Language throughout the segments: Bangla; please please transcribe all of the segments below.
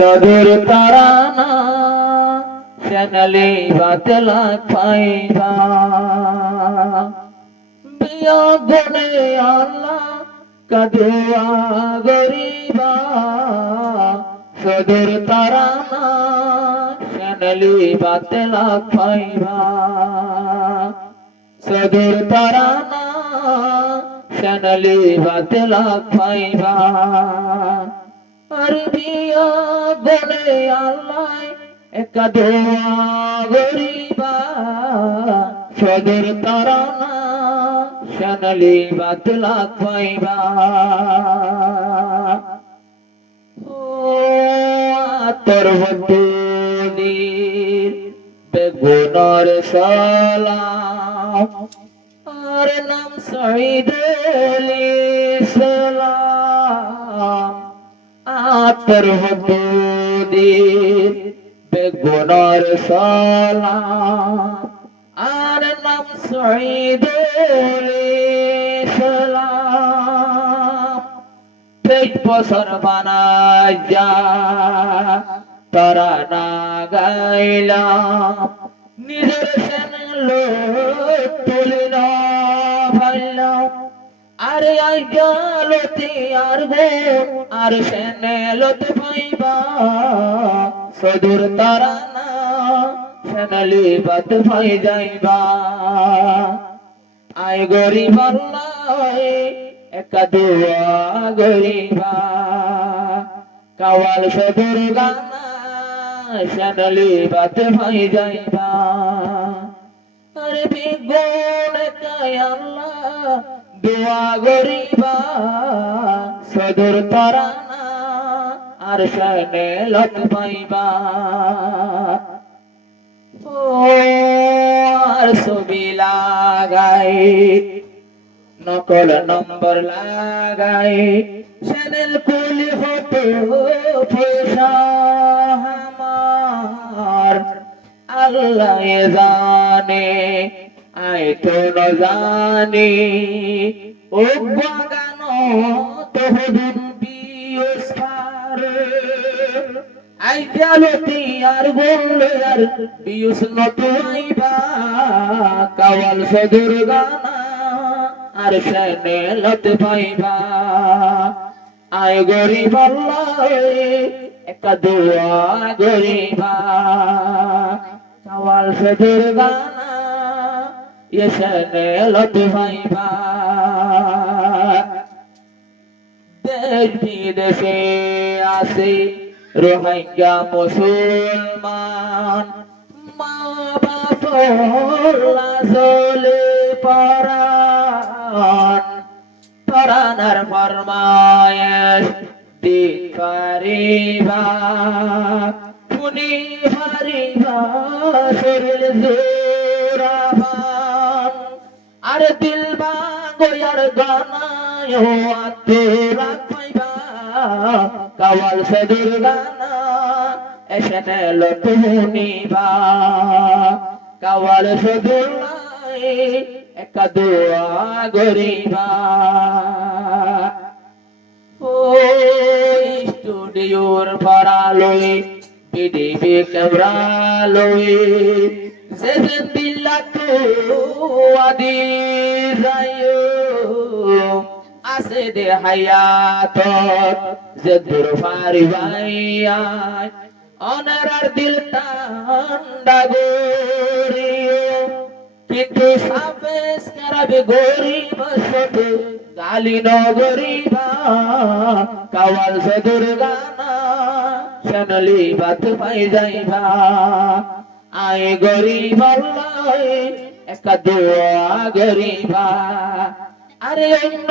সদর তারানা শ্যানলি বাতলা পাইবা বিয়া গনে আল্লাহ কাদুয়া গরিবা সদর তারানা শ্যানলি বাতলা পাইবা সদর তারানা শ্যানলি বাতলা পাইবা আর বিয়া গনে আল্লাহ একা দোয়া গরিবা সদর তারানা শ্যানলি বাতলা পাইবা ও তোর বন্ধুদের বেগুনার সালাম আর নাম সাইদুল ইসলাম আতর বন্ধুদের বেগুনার সালাম আর নাম সাইদুল ইসলাম পেট বছর বানায় যা তারা না গাইলাম নিজের সেনলো তুলে না ভাইলাম আরে আই গেলতি আর গো আর সেনলতে পাইবা সদুর তারা না সেনলি বাত পাই যাইবা আই গরিব আল্লাহ একা দোয়া গরিবা কাওয়াল সদুর গানা শ্যানলি বাত পাই যাইবা আরে বিগুণ কায় আল্লাহ দোয়া গরিবা সদুর তারানা আর শ্যানলত পাইবা ও আর ছবি লাগাই নকল নম্বর লাগাই চ্যানেল খুলি হতো পয়সা আমার আল্লাহ জানে আই তো ন জানি ও বাগানো তো হদুন বিয়স পারে আই জালতি আর বলল আর বিয়স নত আইবা কাওয়াল সদুর গানা আর শ্যানলত পাইবা আই গরিব আল্লাহ একটা দোয়া গরিবা কাওয়াল সদুর গানা শ্যানলত পাইবা দেশ বিদেশে আছে রোহিঙ্গা মুসলমান মা বাপ লাজলে পরান পরানার ফরমায়েশ দিন পারিবা শুনি পারিবা শরীর জোরাবান আর দিল বাঙ্গয়ার গানায় আত্মরা পাইবা কাওয়াল সদুর গানা শ্যানলত শুনিবা কাওয়াল সদুর একা দোয়া গরিবা ও স্টুডিওর ভাড়া লই বিডিবি ক্যামেরা লই যেদিন দিল্লা তো আদি যাইও আছে দে হায়াত যে দূর পারিবাইয়া অনার দিল ঠান্ডা গরিও কিন্তু সাবেস করাবে গরিব সত গালি নগরিবা কাওয়াল সদুর গানা শ্যানলি বাত পাই যাইবা আই গরিব আল্লাহ একা দোয়া গরিবা আরে অন্য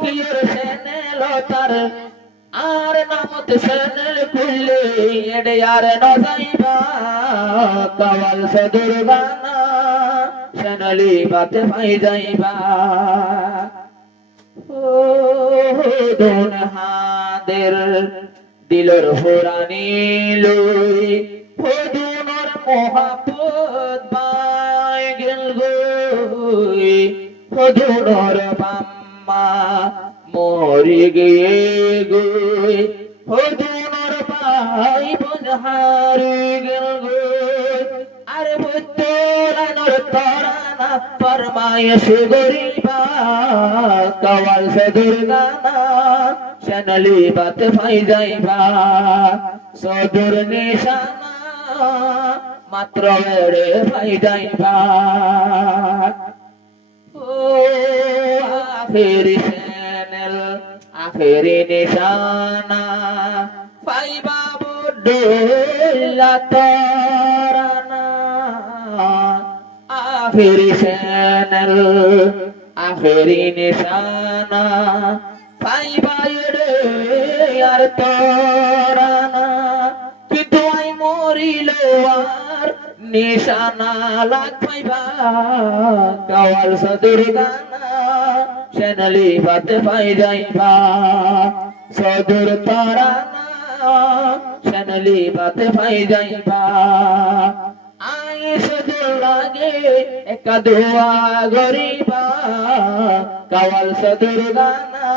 প্রিয়র চ্যানেল তার আর নামত চ্যানেল খুললে এডে আর ন যাইবা কাওয়াল সদুর গানা শ্যানলি বাত পাই যাইবা ও দোন হাদের দিলর ফুরানি লই ফদুনর মহাপত বাই গেল গই ফদুনর বাম্মা মরি গিয়ে গই ফদুনর ভাই বোন হারি গেল গো আর বুদ্ধরানোর তরানা ফরমায়েশ গরিবা কওয়াল সদুর গানা শনলি বাত ভাই যাইবা সদুর নিশানা মাত্র রে ভাই যাইবা ও আখেরি চ্যানেল আখেরি নিশানা পাইবা বড়লা তরানা আখেরি চ্যানেল আখেরি নিশানা পাইবা রে আর তরানা কিন্তু আই মরিল আর নিশানা লাগ পাইবা কওয়াল সদুর গানা শনলি বাত পাই যাইবা সদুর তরানা শনলি বাত পাই যাইবা আই সদুর লাগে এক দোয়া গরিবা কওয়াল সদুর গানা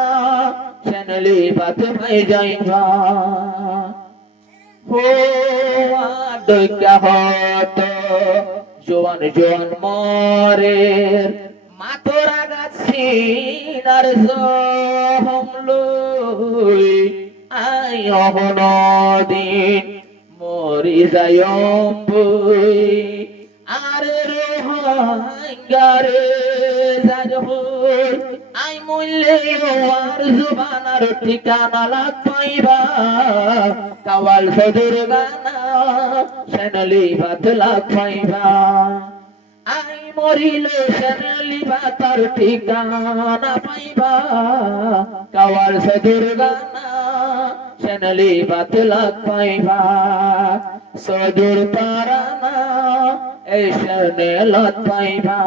শনলি বাত পাই যাইবা হো আডকা হত জোয়ান জোয়ান মরে মাতরা গাছিনার জহম লই আই অহনদিন মরি যায়ম বই আরে রোহাঙ্গারে জাজহুল আই মুল্লে আর জুবানার ঠিকানা লাগ পাইবা কওয়াল সদুর গানা শনলি বাত লাগ পাইবা আই মরিল শনলি বাতার ঠিকানা পাইবা কওয়াল সদুর গানা শনলি বাত লাগ পাইবা সদুর তারানা এই শনে লাগ পাইবা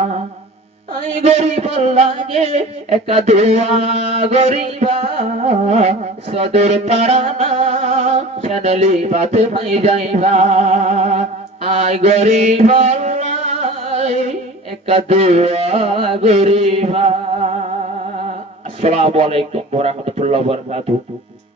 আই গরিব লাগে এক দোয়া গরিবা সদুর তারানা শনলি বাত পাই যাইবা আই গরিব এক দোয়া গরিবা। আসসালামু আলাইকুম ওয়া রাহমাতুল্লাহি ওয়া বারাকাতুহু।